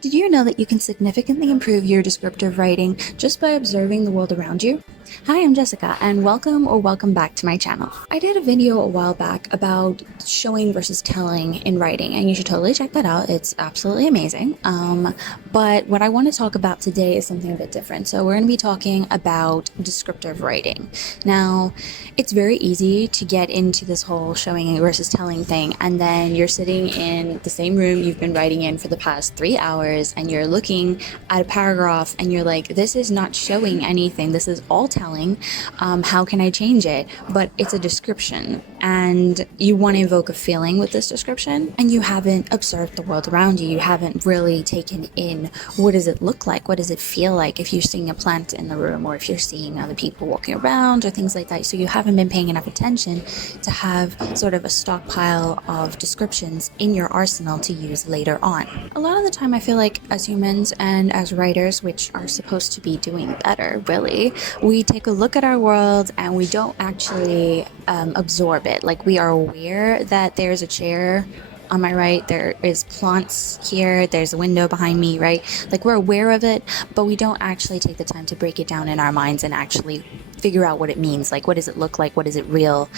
Did you know that you can significantly improve your descriptive writing just by observing the world around you? Hi, I'm Jessica, and welcome back to my channel. I did a video a while back about showing versus telling in writing, and you should totally check that out. It's absolutely amazing. But what I want to talk about today is something a bit different. So we're going to be talking about descriptive writing. Now, it's very easy to get into this whole showing versus telling thing, and then you're sitting in the same room you've been writing in for the past 3 hours, and you're looking at a paragraph, and you're like, this is not showing anything. This is all telling. How can I change it? But it's a description, and you want to evoke a feeling with this description, and you haven't observed the world around you. You haven't really taken in, what does it look like? What does it feel like if you're seeing a plant in the room, or if you're seeing other people walking around, or things like that. So you haven't been paying enough attention to have sort of a stockpile of descriptions in your arsenal to use later on. A lot of the time, I feel like as humans and as writers, which are supposed to be doing better, really, we take a look at our world and we don't actually absorb it. Like, we are aware that there's a chair on my right, there is plants here, there's a window behind me, right? Like, we're aware of it, but we don't actually take the time to break it down in our minds and actually figure out what it means. Like, what does it look like? What is it real?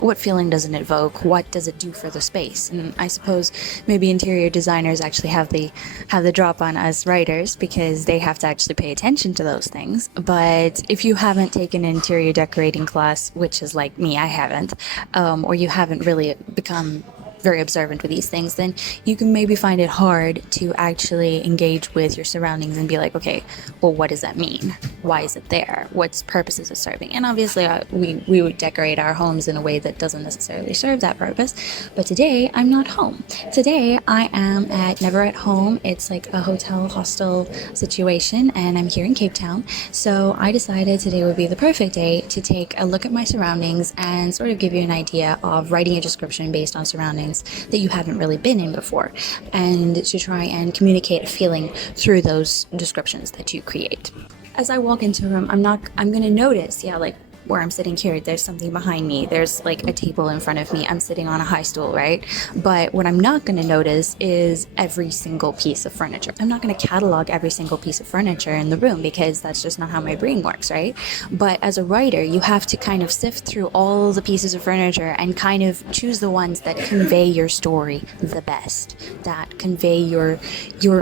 What feeling does it evoke? What does it do for the space? And I suppose maybe interior designers actually have the drop on us writers, because they have to actually pay attention to those things. But if you haven't taken an interior decorating class, which is like me, I haven't, or you haven't really become very observant with these things, then you can maybe find it hard to actually engage with your surroundings and be like, okay, well, what does that mean? Why is it there? What's purpose is it serving? And obviously we would decorate our homes in a way that doesn't necessarily serve that purpose. But today I'm not home. Today I am at Never at Home. It's like a hotel hostel situation, and I'm here in Cape Town. So I decided today would be the perfect day to take a look at my surroundings and sort of give you an idea of writing a description based on surroundings that you haven't really been in before, and to try and communicate a feeling through those descriptions that you create. As I walk into a room, I'm going to notice, like where I'm sitting here, there's something behind me, there's like a table in front of me, I'm sitting on a high stool, right? But what I'm not going to notice is every single piece of furniture. I'm not going to catalog every single piece of furniture in the room, because that's just not how my brain works, right? But as a writer, you have to kind of sift through all the pieces of furniture and kind of choose the ones that convey your story the best, that convey your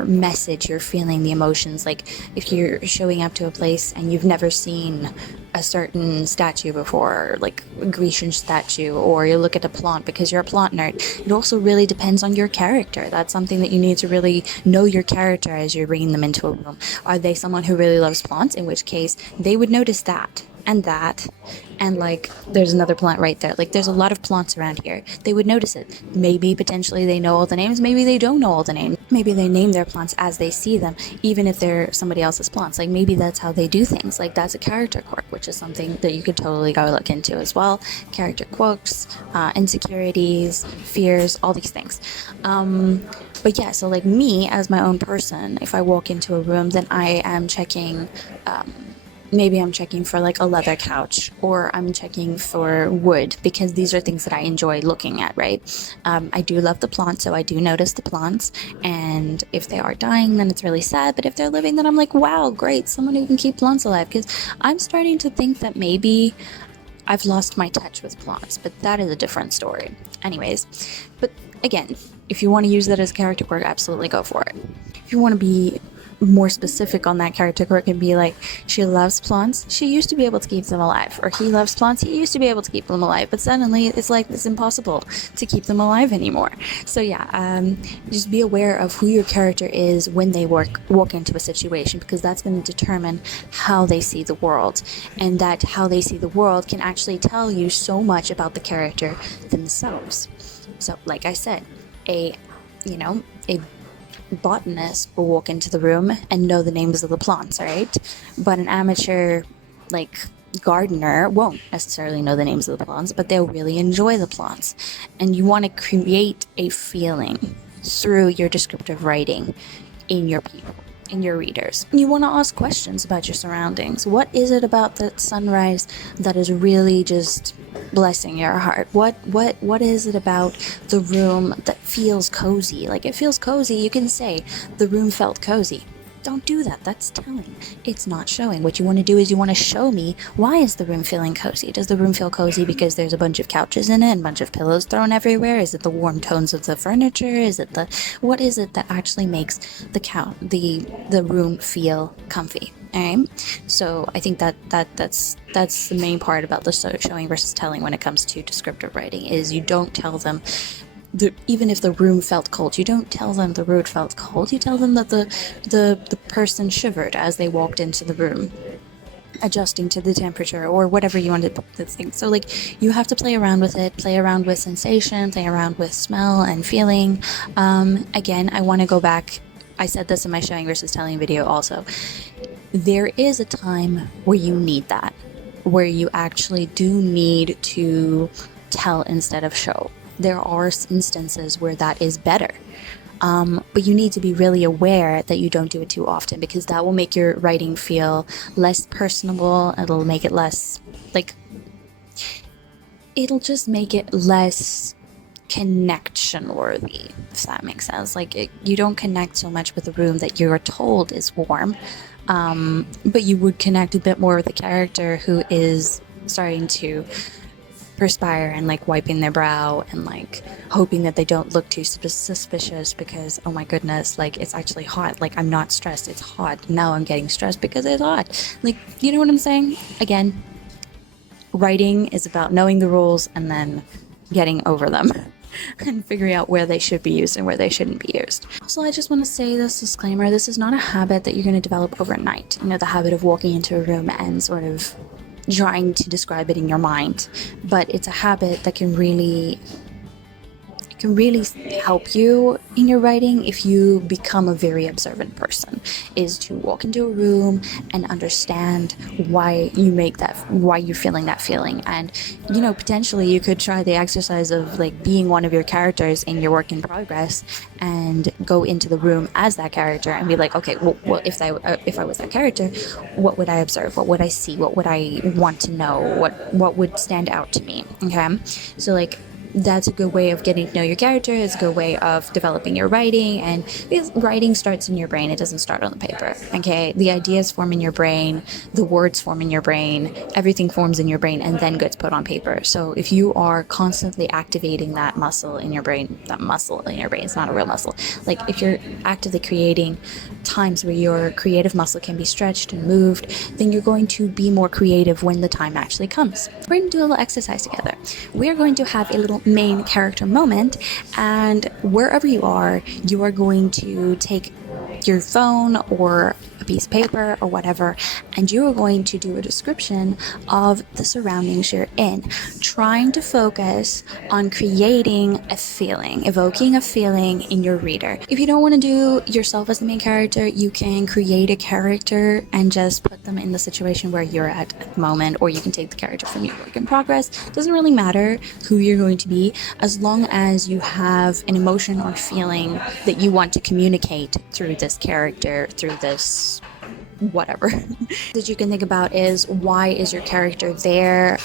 message, your feeling, the emotions. Like, if you're showing up to a place and you've never seen a certain statue before, like a Grecian statue, or you look at a plant because you're a plant nerd, it also really depends on your character. That's something that you need to really know your character as you're bringing them into a room. Are they someone who really loves plants? In which case, they would notice that, and like, there's another plant right there. Like, there's a lot of plants around here. They would notice it. Maybe potentially they know all the names. Maybe they don't know all the names. Maybe they name their plants as they see them, even if they're somebody else's plants. Like, maybe that's how they do things. Like, that's a character quirk, which is something that you could totally go look into as well. Character quirks, insecurities, fears, all these things. But yeah, so like me as my own person, if I walk into a room, then I am checking, maybe I'm checking for like a leather couch, or I'm checking for wood, because these are things that I enjoy looking at, right? I do love the plants, so I do notice the plants, and if they are dying, then it's really sad. But if they're living, then I'm like, wow, great, someone who can keep plants alive, because I'm starting to think that maybe I've lost my touch with plants, but that is a different story. Anyways, but again, if you want to use that as a character quirk, absolutely go for it. If you want to be more specific on that character quirk and be like, she loves plants, she used to be able to keep them alive, or he loves plants, he used to be able to keep them alive, but suddenly it's like, it's impossible to keep them alive anymore. So yeah, just be aware of who your character is when they walk into a situation, because that's going to determine how they see the world, and that how they see the world can actually tell you so much about the character themselves. So like I said, a botanist will walk into the room and know the names of the plants, right? But an amateur, like, gardener won't necessarily know the names of the plants, but they'll really enjoy the plants. And you want to create a feeling through your descriptive writing in your people. in your readers. You want to ask questions about your surroundings. What is it about the sunrise that is really just blessing your heart? What is it about the room that feels cozy? Like, it feels cozy, you can say the room felt cozy. Don't do that. That's telling. It's not showing. What you want to do is you want to show me, why is the room feeling cozy? Does the room feel cozy because there's a bunch of couches in it and a bunch of pillows thrown everywhere? Is it the warm tones of the furniture? What is it that actually makes the room feel comfy? All right. So I think that's the main part about the showing versus telling when it comes to descriptive writing, is you don't tell them even if the room felt cold, you don't tell them the room felt cold. You tell them that the person shivered as they walked into the room, adjusting to the temperature or whatever you want to think. So like, you have to play around with it, play around with sensation, play around with smell and feeling. Again, I want to go back. I said this in my showing versus telling video also. There is a time where you need that, where you actually do need to tell instead of show. There are instances where that is better. But you need to be really aware that you don't do it too often, because that will make your writing feel less personable. It'll make it less, it'll just make it less connection worthy, if that makes sense. You don't connect so much with the room that you're told is warm, but you would connect a bit more with the character who is starting to perspire and wiping their brow and hoping that they don't look too suspicious because, oh my goodness, it's actually hot. I'm not stressed, it's hot. Now I'm getting stressed because it's hot. You know what I'm saying? Again, writing is about knowing the rules and then getting over them and figuring out where they should be used and where they shouldn't be used. Also, I just want to say this disclaimer: this is not a habit that you're going to develop overnight. The habit of walking into a room and sort of trying to describe it in your mind, but it's a habit that can really help you in your writing if you become a very observant person, is to walk into a room and understand why you're feeling that feeling. And potentially you could try the exercise of being one of your characters in your work in progress and go into the room as that character and be like, okay, well if I was that character, what would I observe? What would I see? What would I want to know? What would stand out to me? Okay, so that's a good way of getting to know your character. It's a good way of developing your writing, and because writing starts in your brain, it doesn't start on the paper. Okay, the ideas form in your brain, the words form in your brain, everything forms in your brain and then gets put on paper. So if you are constantly activating that muscle in your brain, it's not a real muscle, if you're actively creating times where your creative muscle can be stretched and moved, then you're going to be more creative when the time actually comes. We're going to do a little exercise together. We're going to have a little main character moment, and wherever you are going to take your phone or a piece of paper or whatever, and you are going to do a description of the surroundings you're in, trying to focus on creating a feeling, evoking a feeling in your reader. If you don't want to do yourself as the main character, you can create a character and just put them in the situation where you're at the moment, or you can take the character from your work in progress. It doesn't really matter who you're going to be, as long as you have an emotion or feeling that you want to communicate through this character, through this whatever that you can think about is, why is your character there?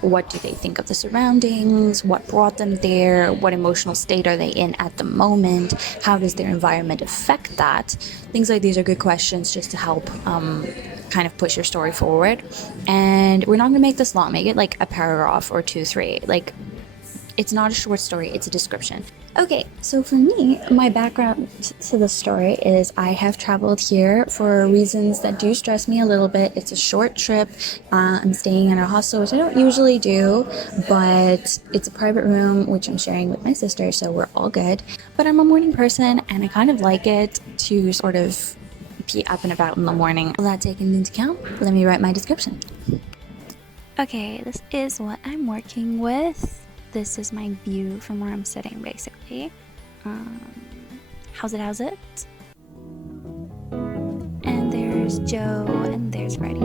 What do they think of the surroundings? What brought them there? What emotional state are they in at the moment? How does their environment affect that? Things like these are good questions just to help kind of push your story forward. And we're not going to make this long. Make it a paragraph or 2-3. It's not a short story, it's a description. Okay, so for me, my background to the story is I have traveled here for reasons that do stress me a little bit. It's a short trip. I'm staying in a hostel, which I don't usually do, but it's a private room, which I'm sharing with my sister, so we're all good. But I'm a morning person, and I kind of like it to sort of be up and about in the morning. All that taken into account, let me write my description. Okay, this is what I'm working with. This is my view from where I'm sitting, basically. How's it? And there's Joe, and there's Freddie.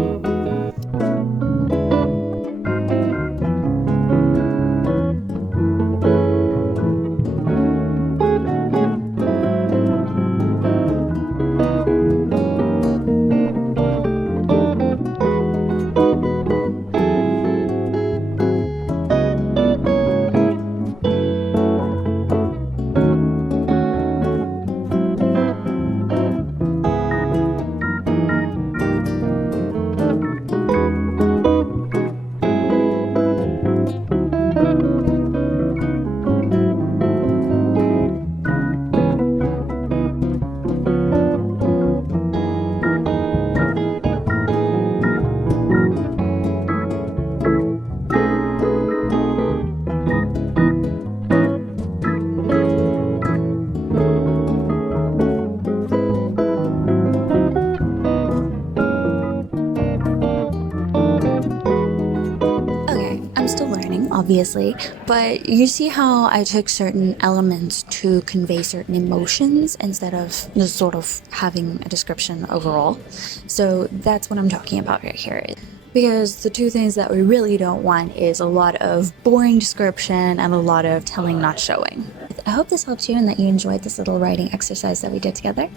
obviously, but you see how I took certain elements to convey certain emotions instead of just sort of having a description overall. So that's what I'm talking about right here. Because the two things that we really don't want is a lot of boring description and a lot of telling not showing. I hope this helped you and that you enjoyed this little writing exercise that we did together.